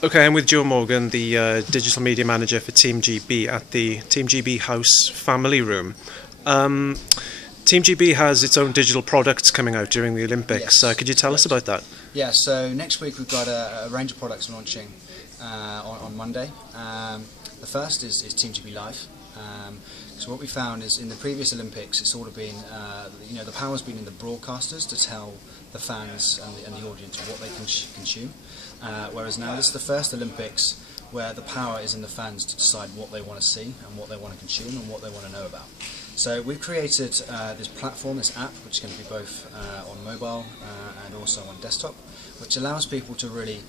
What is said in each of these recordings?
Okay, I'm with Joe Morgan, the digital media manager for Team GB at the Team GB House Family Room. Team GB has its own digital products coming out during the Olympics. Yes, Could you tell us about that? Yeah, so next week we've got a range of products launching on Monday. The first is Team GB Live. So what we found is in the previous Olympics, it's sort of been, the power's been in the broadcasters to tell the fans and the audience what they can consume. Whereas now this is the first Olympics where the power is in the fans to decide what they want to see and what they want to consume and what they want to know about. So we've created this platform, this app, which is going to be both on mobile and also on desktop, which allows people to really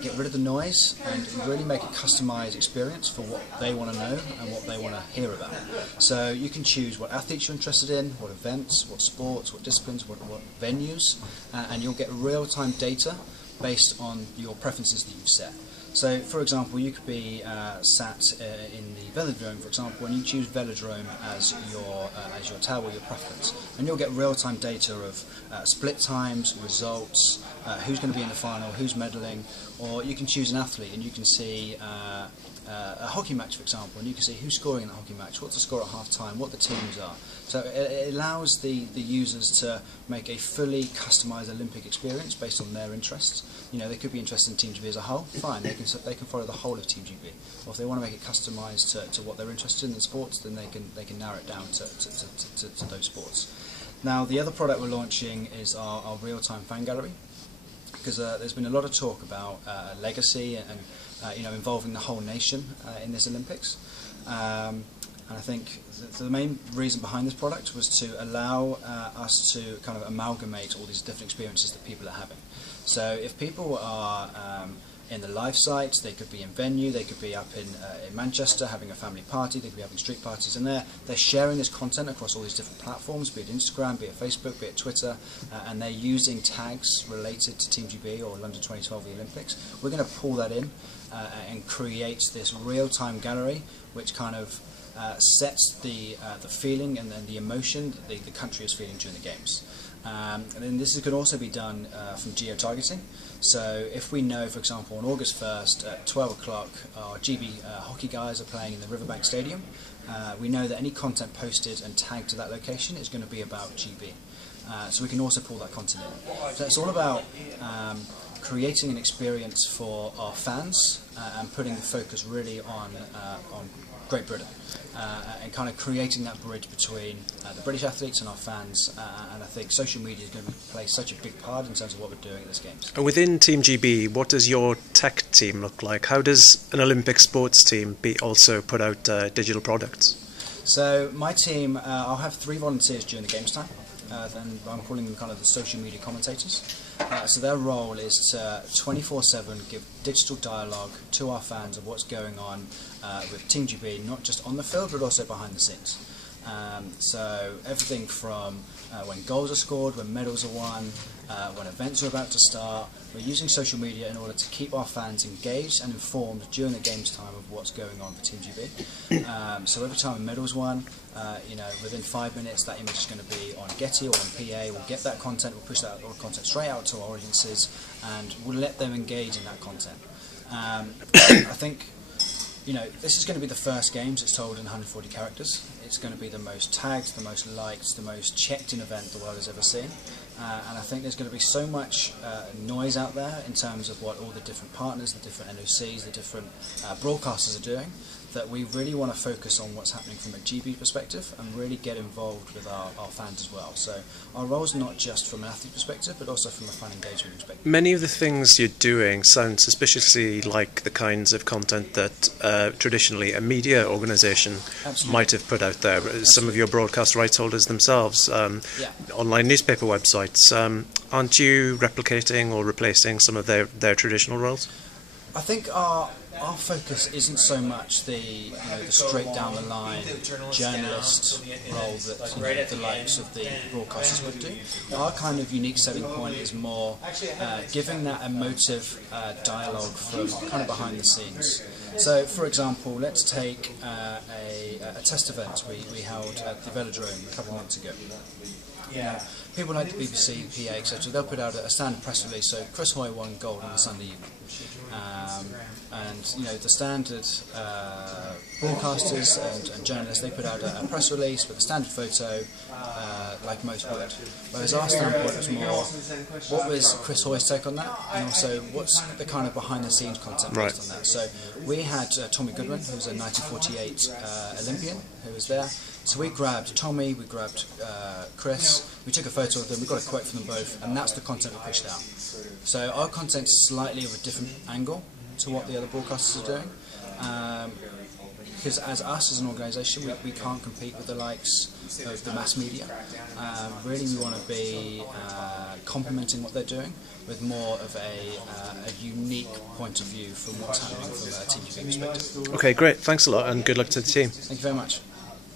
get rid of the noise and really make a customized experience for what they want to know and what they want to hear about. So you can choose what athletes you're interested in, what events, what sports, what disciplines, what venues, and you'll get real-time data based on your preferences that you've set. So, for example, you could be sat in the velodrome, for example, and you choose velodrome as your tower, your preference, and you'll get real-time data of split times, results, who's going to be in the final, who's medaling, or you can choose an athlete and you can see a hockey match, for example, and you can see who's scoring in the hockey match, what's the score at half-time, what the teams are. So it allows the users to make a fully customised Olympic experience based on their interests. You know, they could be interested in Team GB as a whole, fine, they can follow the whole of Team GB. Or if they want to make it customised to what they're interested in sports, then they can narrow it down to those sports. Now, the other product we're launching is our real-time fan gallery, because there's been a lot of talk about legacy and involving the whole nation in this Olympics. And I think the main reason behind this product was to allow us to kind of amalgamate all these different experiences that people are having. So if people are in the live site, they could be in venue, they could be up in Manchester having a family party, they could be having street parties, and they're sharing this content across all these different platforms, be it Instagram, be it Facebook, be it Twitter, and they're using tags related to Team GB or London 2012 the Olympics. We're going to pull that in and create this real-time gallery which kind of sets the feeling and then the emotion that the country is feeling during the games. And then this can also be done from geo-targeting. So if we know, for example, on August 1st at 12 o'clock our GB hockey guys are playing in the Riverbank Stadium, we know that any content posted and tagged to that location is going to be about GB. So we can also pull that content in. So it's all about creating an experience for our fans and putting the focus really on Great Britain and kind of creating that bridge between the British athletes and our fans, and I think social media is going to play such a big part in terms of what we're doing at this Games. And within Team GB, what does your tech team look like? How does an Olympic sports team also put out digital products? So my team, I'll have 3 volunteers during the Games time. Then I'm calling them kind of the social media commentators. So their role is to 24/7 give digital dialogue to our fans of what's going on with Team GB, not just on the field but also behind the scenes. So everything from when goals are scored, when medals are won, when events are about to start, we're using social media in order to keep our fans engaged and informed during the Games time of what's going on for Team GB. So every time a medal's won, within 5 minutes that image is going to be on Getty or on PA. We'll get that content, we'll push that content straight out to our audiences, and we'll let them engage in that content. I think this is going to be the first Games that's told in 140 characters. It's going to be the most tagged, the most liked, the most checked in event the world has ever seen. And I think there's going to be so much noise out there in terms of what all the different partners, the different NOCs, the different broadcasters are doing, that we really want to focus on what's happening from a GB perspective and really get involved with our fans as well. So our role is not just from an athlete perspective but also from a fan engagement perspective. Many of the things you're doing sound suspiciously like the kinds of content that traditionally a media organisation might have put out there. Absolutely. Some of your broadcast rights holders themselves, online newspaper websites, aren't you replicating or replacing some of their traditional roles? I think our focus isn't so much the straight down the line journalist role that the likes of the broadcasters would do. Our kind of unique selling point is more giving that emotive dialogue from kind of behind the scenes. So, for example, let's take a test event we held at the Velodrome a couple of months ago. People like the BBC, PA, etc. They'll put out a standard press release. So Chris Hoy won gold on the Sunday evening. and the standard broadcasters and journalists, they put out a press release with a standard photo, like most would. Whereas our standpoint was more, what was Chris Hoy's take on that, and also what's the kind of behind-the-scenes content based on that. So we had Tommy Goodwin, who was a 1948 Olympian, who was there. So we grabbed Tommy, we grabbed Chris, we took a photo of them, we got a quote from them both, and that's the content we pushed out. So our content's slightly of a different angle to what the other broadcasters are doing. Because as us as an organisation, we can't compete with the likes of the mass media. Really, we want to be complementing what they're doing with more of a unique point of view from what's happening from a TGV perspective. Okay, great. Thanks a lot, and good luck to the team. Thank you very much.